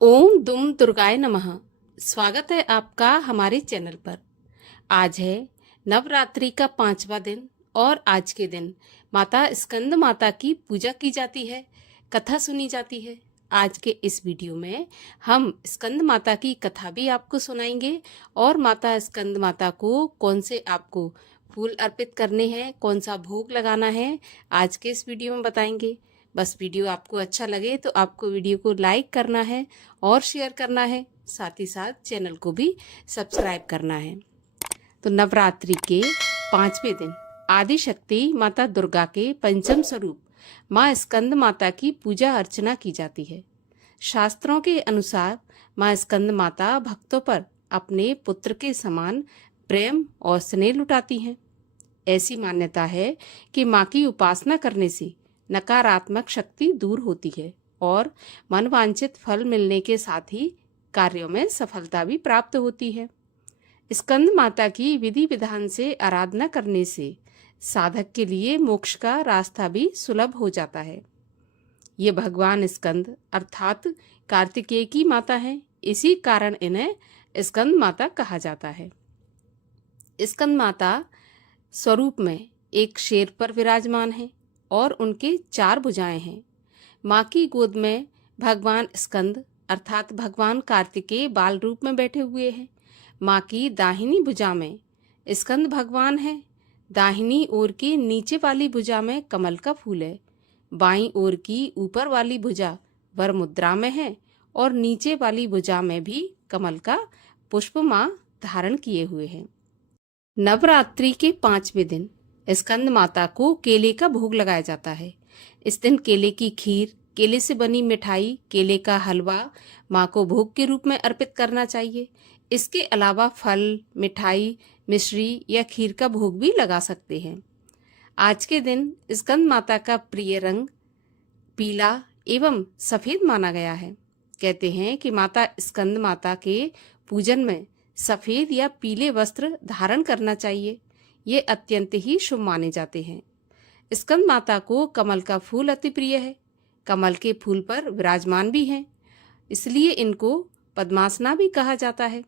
ओम दुम दुर्गाय नमः। स्वागत है आपका हमारे चैनल पर। आज है नवरात्रि का 5वां दिन और आज के दिन माता स्कंद माता की पूजा की जाती है, कथा सुनी जाती है। आज के इस वीडियो में हम स्कंद माता की कथा भी आपको सुनाएंगे और माता स्कंद माता को कौन से आपको फूल अर्पित करने हैं, कौन सा भोग लगाना है, आज के इस वीडियो में बताएंगे। बस वीडियो आपको अच्छा लगे तो आपको वीडियो को लाइक करना है और शेयर करना है, साथ ही साथ चैनल को भी सब्सक्राइब करना है। तो नवरात्रि के 5वें दिन आदि शक्ति माता दुर्गा के पंचम स्वरूप माँ स्कंद माता की पूजा अर्चना की जाती है। शास्त्रों के अनुसार माँ स्कंद माता भक्तों पर अपने पुत्र के समान प्रेम और स्नेह लुटाती हैं। ऐसी मान्यता है कि माँ की उपासना करने से नकारात्मक शक्ति दूर होती है और मनवांछित फल मिलने के साथ ही कार्यों में सफलता भी प्राप्त होती है। स्कंद माता की विधि विधान से आराधना करने से साधक के लिए मोक्ष का रास्ता भी सुलभ हो जाता है। ये भगवान स्कंद अर्थात कार्तिकेय की माता है, इसी कारण इन्हें स्कंद माता कहा जाता है। स्कंद माता स्वरूप में एक शेर पर विराजमान है और उनके 4 भुजाएं हैं। माँ की गोद में भगवान स्कंद अर्थात भगवान कार्तिकेय बाल रूप में बैठे हुए हैं। माँ की दाहिनी भुजा में स्कंद भगवान है। दाहिनी ओर की नीचे वाली भुजा में कमल का फूल है। बाईं ओर की ऊपर वाली भुजा वर मुद्रा में है और नीचे वाली भुजा में भी कमल का पुष्प माँ धारण किए हुए हैं। नवरात्रि के 5वें दिन स्कंद माता को केले का भोग लगाया जाता है। इस दिन केले की खीर, केले से बनी मिठाई, केले का हलवा माँ को भोग के रूप में अर्पित करना चाहिए। इसके अलावा फल, मिठाई, मिश्री या खीर का भोग भी लगा सकते हैं। आज के दिन स्कंद माता का प्रिय रंग पीला एवं सफेद माना गया है। कहते हैं कि माता स्कंद माता के पूजन में सफेद या पीले वस्त्र धारण करना चाहिए। ये अत्यंत ही शुभ माने जाते हैं। स्कंद माता को कमल का फूल अति प्रिय है। कमल के फूल पर विराजमान भी हैं, इसलिए इनको पद्मासना भी कहा जाता है।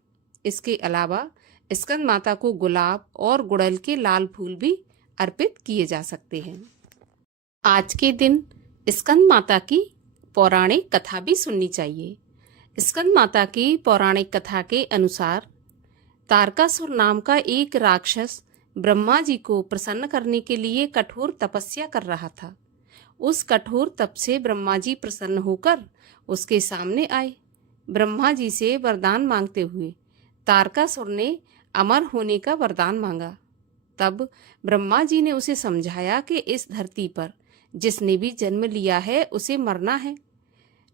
इसके अलावा स्कंद माता को गुलाब और गुड़हल के लाल फूल भी अर्पित किए जा सकते हैं। आज के दिन स्कंद माता की पौराणिक कथा भी सुननी चाहिए। स्कंद माता की पौराणिक कथा के अनुसार तारकासुर नाम का एक राक्षस ब्रह्मा जी को प्रसन्न करने के लिए कठोर तपस्या कर रहा था। उस कठोर तप से ब्रह्मा जी प्रसन्न होकर उसके सामने आए। ब्रह्मा जी से वरदान मांगते हुए तारकासुर ने अमर होने का वरदान मांगा। तब ब्रह्मा जी ने उसे समझाया कि इस धरती पर जिसने भी जन्म लिया है उसे मरना है।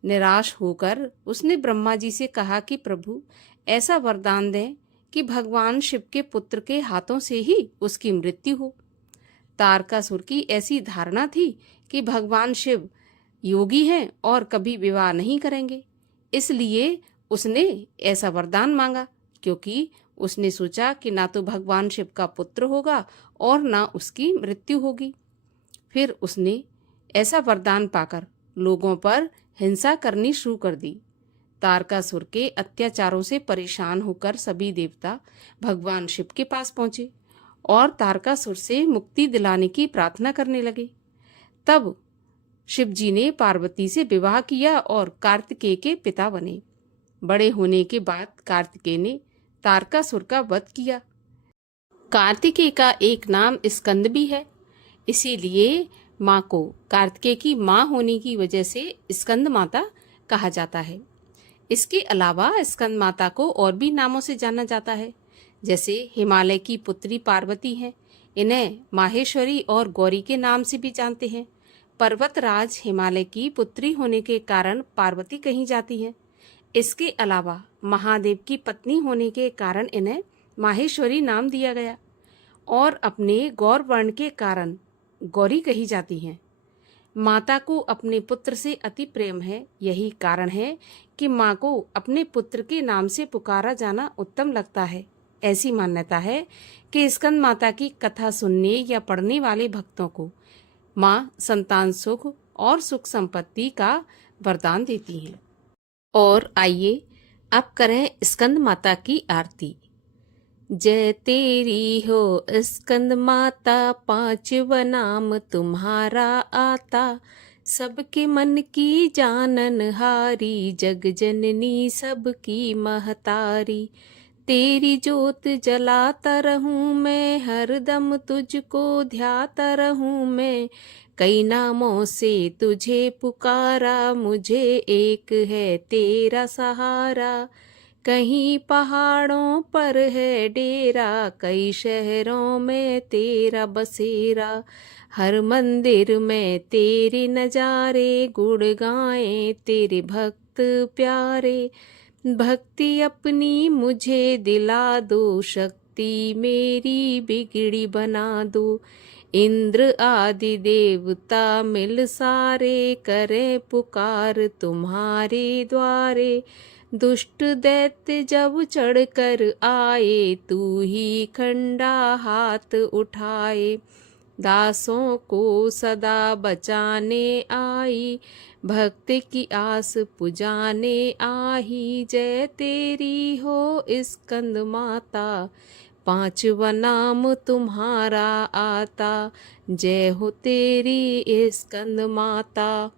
निराश होकर उसने ब्रह्मा जी से कहा कि प्रभु, ऐसा वरदान दें कि भगवान शिव के पुत्र के हाथों से ही उसकी मृत्यु हो। तारकासुर की ऐसी धारणा थी कि भगवान शिव योगी हैं और कभी विवाह नहीं करेंगे, इसलिए उसने ऐसा वरदान मांगा, क्योंकि उसने सोचा कि ना तो भगवान शिव का पुत्र होगा और ना उसकी मृत्यु होगी। फिर उसने ऐसा वरदान पाकर लोगों पर हिंसा करनी शुरू कर दी। तारकासुर के अत्याचारों से परेशान होकर सभी देवता भगवान शिव के पास पहुंचे और तारकासुर से मुक्ति दिलाने की प्रार्थना करने लगे। तब शिव जी ने पार्वती से विवाह किया और कार्तिकेय के पिता बने। बड़े होने के बाद कार्तिकेय ने तारकासुर का वध किया। कार्तिकेय का एक नाम स्कंद भी है, इसीलिए माँ को कार्तिकेय की माँ होने की वजह से स्कंद माता कहा जाता है। इसके अलावा स्कंद माता को और भी नामों से जाना जाता है, जैसे हिमालय की पुत्री पार्वती हैं। इन्हें माहेश्वरी और गौरी के नाम से भी जानते हैं। पर्वतराज हिमालय की पुत्री होने के कारण पार्वती कही जाती हैं। इसके अलावा महादेव की पत्नी होने के कारण इन्हें माहेश्वरी नाम दिया गया और अपने गौर वर्ण के कारण गौरी कही जाती हैं। माता को अपने पुत्र से अति प्रेम है, यही कारण है कि माँ को अपने पुत्र के नाम से पुकारा जाना उत्तम लगता है। ऐसी मान्यता है कि स्कंद माता की कथा सुनने या पढ़ने वाले भक्तों को माँ संतान सुख और सुख संपत्ति का वरदान देती हैं। और आइए अब करें स्कंद माता की आरती। जय तेरी हो स्कंद माता, पांचवा नाम तुम्हारा आता। सबके मन की जानन हारी, जग जननी सबकी महतारी। तेरी जोत जलाता रहूं मैं, हरदम तुझको ध्याता रहूं मैं। कई नामों से तुझे पुकारा, मुझे एक है तेरा सहारा। कहीं पहाड़ों पर है डेरा, कई शहरों में तेरा बसेरा। हर मंदिर में तेरे नजारे, गुण गाएं तेरे भक्त प्यारे। भक्ति अपनी मुझे दिला दो, शक्ति मेरी बिगड़ी बना दो। इंद्र आदि देवता मिल सारे, करें पुकार तुम्हारे द्वारे। दुष्ट दैत्य जब चढ़कर आए, तू ही खंडा हाथ उठाए। दासों को सदा बचाने आई, भक्त की आस पुजाने आही। जय तेरी हो स्कंद माता, पांचवा नाम तुम्हारा आता। जय हो तेरी स्कंद माता।